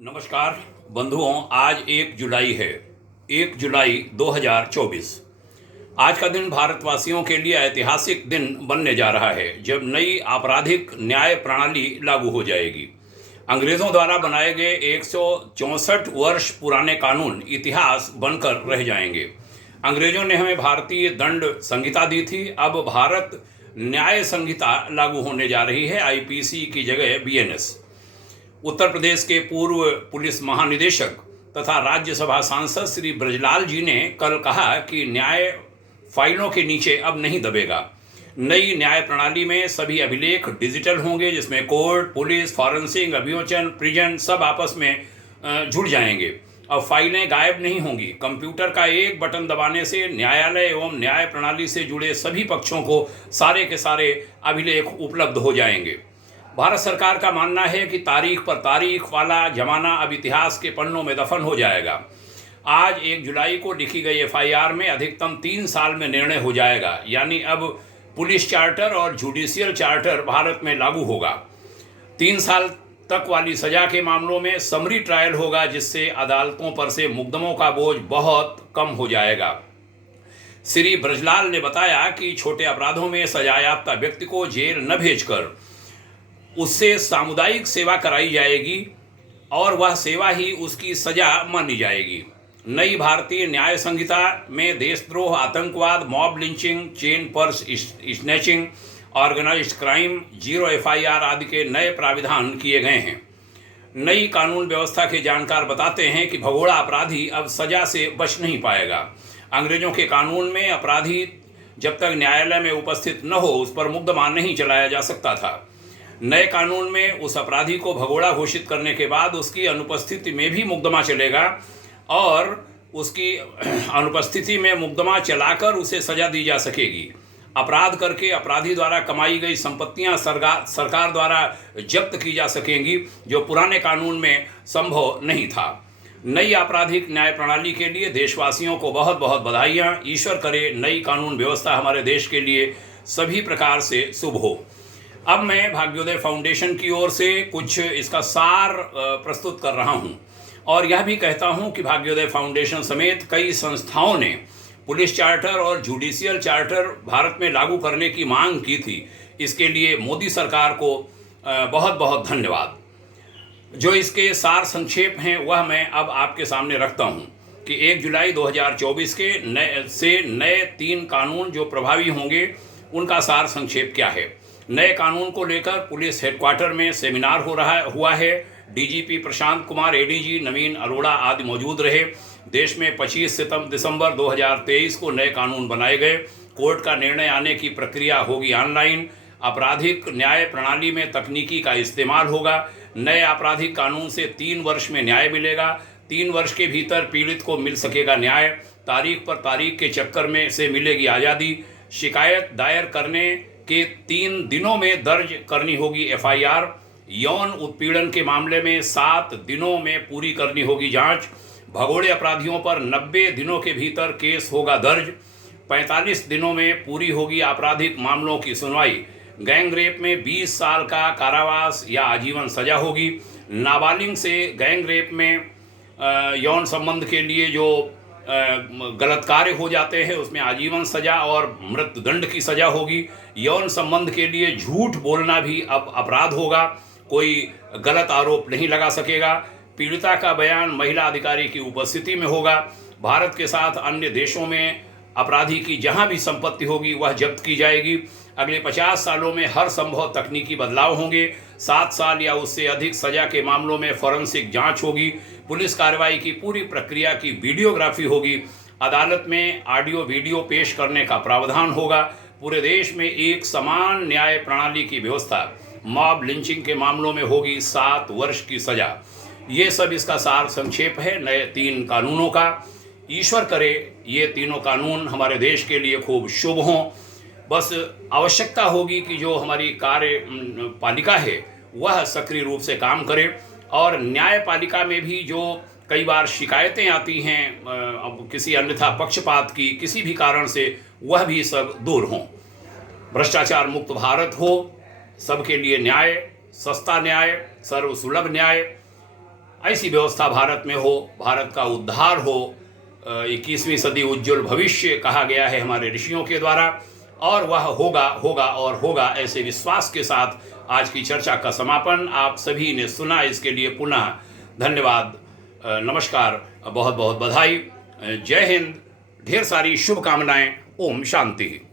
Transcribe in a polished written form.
नमस्कार बंधुओं, आज 1 जुलाई है। 1 जुलाई 2024। आज का दिन भारतवासियों के लिए ऐतिहासिक दिन बनने जा रहा है जब नई आपराधिक न्याय प्रणाली लागू हो जाएगी। अंग्रेज़ों द्वारा बनाए गए 164 वर्ष पुराने कानून इतिहास बनकर रह जाएंगे। अंग्रेज़ों ने हमें भारतीय दंड संहिता दी थी, अब भारत न्याय संहिता लागू होने जा रही है, आईपीसी की जगह बीएनएस। उत्तर प्रदेश के पूर्व पुलिस महानिदेशक तथा राज्यसभा सांसद श्री ब्रजलाल जी ने कल कहा कि न्याय फाइलों के नीचे अब नहीं दबेगा। नई न्याय प्रणाली में सभी अभिलेख डिजिटल होंगे, जिसमें कोर्ट, पुलिस, फॉरेंसिक, अभियोजन, प्रिजन सब आपस में जुड़ जाएंगे। अब फाइलें गायब नहीं होंगी। कंप्यूटर का एक बटन दबाने से न्यायालय एवं न्याय प्रणाली से जुड़े सभी पक्षों को सारे के सारे अभिलेख उपलब्ध हो जाएंगे। भारत सरकार का मानना है कि तारीख पर तारीख वाला जमाना अब इतिहास के पन्नों में दफन हो जाएगा। आज 1 जुलाई को लिखी गई एफआईआर में अधिकतम 3 साल में निर्णय हो जाएगा, यानी अब पुलिस चार्टर और जुडिशियल चार्टर भारत में लागू होगा। 3 साल तक वाली सजा के मामलों में समरी ट्रायल होगा, जिससे अदालतों पर से मुकदमों का बोझ बहुत कम हो जाएगा। श्री ब्रजलाल ने बताया कि छोटे अपराधों में सजायाफ्ता व्यक्ति को जेल न भेजकर उससे सामुदायिक सेवा कराई जाएगी और वह सेवा ही उसकी सजा मानी जाएगी। नई भारतीय न्याय संहिता में देशद्रोह, आतंकवाद, mob lynching, chain purse snatching, organised crime, zero FIR आदि के नए प्राविधान किए गए हैं। नई कानून व्यवस्था के जानकार बताते हैं कि भगोड़ा अपराधी अब सजा से बच नहीं पाएगा। अंग्रेजों के कानून में अपराधी जब तक न्यायालय में उपस्थित न हो उस पर मुकदमा नहीं चलाया जा सकता था। नए कानून में उस अपराधी को भगोड़ा घोषित करने के बाद उसकी अनुपस्थिति में भी मुकदमा चलेगा और उसकी अनुपस्थिति में मुकदमा चलाकर उसे सजा दी जा सकेगी। अपराध करके अपराधी द्वारा कमाई गई संपत्तियां सरकार द्वारा जब्त की जा सकेंगी, जो पुराने कानून में संभव नहीं था। नई आपराधिक न्याय प्रणाली के लिए देशवासियों को बहुत बहुत बधाइयाँ। ईश्वर करे नई कानून व्यवस्था हमारे देश के लिए सभी प्रकार से शुभ हो। अब मैं भाग्योदय फाउंडेशन की ओर से कुछ इसका सार प्रस्तुत कर रहा हूं और यह भी कहता हूं कि भाग्योदय फाउंडेशन समेत कई संस्थाओं ने पुलिस चार्टर और जुडिशियल चार्टर भारत में लागू करने की मांग की थी। इसके लिए मोदी सरकार को बहुत बहुत धन्यवाद। जो इसके सार संक्षेप हैं वह मैं अब आपके सामने रखता हूं कि 1 जुलाई 2024 के नए 3 कानून जो प्रभावी होंगे उनका सार संक्षेप क्या है। नए कानून को लेकर पुलिस हेडक्वार्टर में सेमिनार हुआ है। डीजीपी प्रशांत कुमार, एडीजी नवीन अरोड़ा आदि मौजूद रहे। देश में 25 दिसंबर 2023 को नए कानून बनाए गए। कोर्ट का निर्णय आने की प्रक्रिया होगी ऑनलाइन। आपराधिक न्याय प्रणाली में तकनीकी का इस्तेमाल होगा। नए आपराधिक कानून से 3 वर्ष में न्याय मिलेगा। 3 वर्ष के भीतर पीड़ित को मिल सकेगा न्याय। तारीख पर तारीख के चक्कर में से मिलेगी आज़ादी। शिकायत दायर करने के 3 दिनों में दर्ज करनी होगी एफआईआर। यौन उत्पीड़न के मामले में 7 दिनों में पूरी करनी होगी जांच। भगोड़े अपराधियों पर 90 दिनों के भीतर केस होगा दर्ज। 45 दिनों में पूरी होगी आपराधिक मामलों की सुनवाई। गैंग रेप में 20 साल का कारावास या आजीवन सजा होगी। नाबालिग से गैंग रेप में यौन संबंध के लिए जो गलत कार्य हो जाते हैं उसमें आजीवन सजा और मृत्युदंड की सजा होगी। यौन संबंध के लिए झूठ बोलना भी अब अपराध होगा, कोई गलत आरोप नहीं लगा सकेगा। पीड़िता का बयान महिला अधिकारी की उपस्थिति में होगा। भारत के साथ अन्य देशों में अपराधी की जहां भी संपत्ति होगी वह जब्त की जाएगी। अगले 50 सालों में हर संभव तकनीकी बदलाव होंगे। 7 साल या उससे अधिक सजा के मामलों में फॉरेंसिक जांच होगी। पुलिस कार्रवाई की पूरी प्रक्रिया की वीडियोग्राफी होगी। अदालत में ऑडियो वीडियो पेश करने का प्रावधान होगा। पूरे देश में एक समान न्याय प्रणाली की व्यवस्था। मॉब लिंचिंग के मामलों में होगी 7 वर्ष की सजा। ये सब इसका सार संक्षेप है नए 3 कानूनों का। ईश्वर करे ये तीनों कानून हमारे देश के लिए खूब शुभ हों। बस आवश्यकता होगी कि जो हमारी कार्यपालिका है वह सक्रिय रूप से काम करे और न्यायपालिका में भी जो कई बार शिकायतें आती हैं अब किसी अन्यथा पक्षपात की किसी भी कारण से, वह भी सब दूर हों। भ्रष्टाचार मुक्त भारत हो, सबके लिए न्याय, सस्ता न्याय, सर्वसुलभ न्याय, ऐसी व्यवस्था भारत में हो, भारत का उद्धार हो, 21वीं सदी उज्जवल भविष्य कहा गया है हमारे ऋषियों के द्वारा, और वह होगा होगा और होगा, ऐसे विश्वास के साथ आज की चर्चा का समापन। आप सभी ने सुना, इसके लिए पुनः धन्यवाद, नमस्कार, बहुत बहुत बधाई, जय हिंद, ढेर सारी शुभकामनाएं। ओम शांति।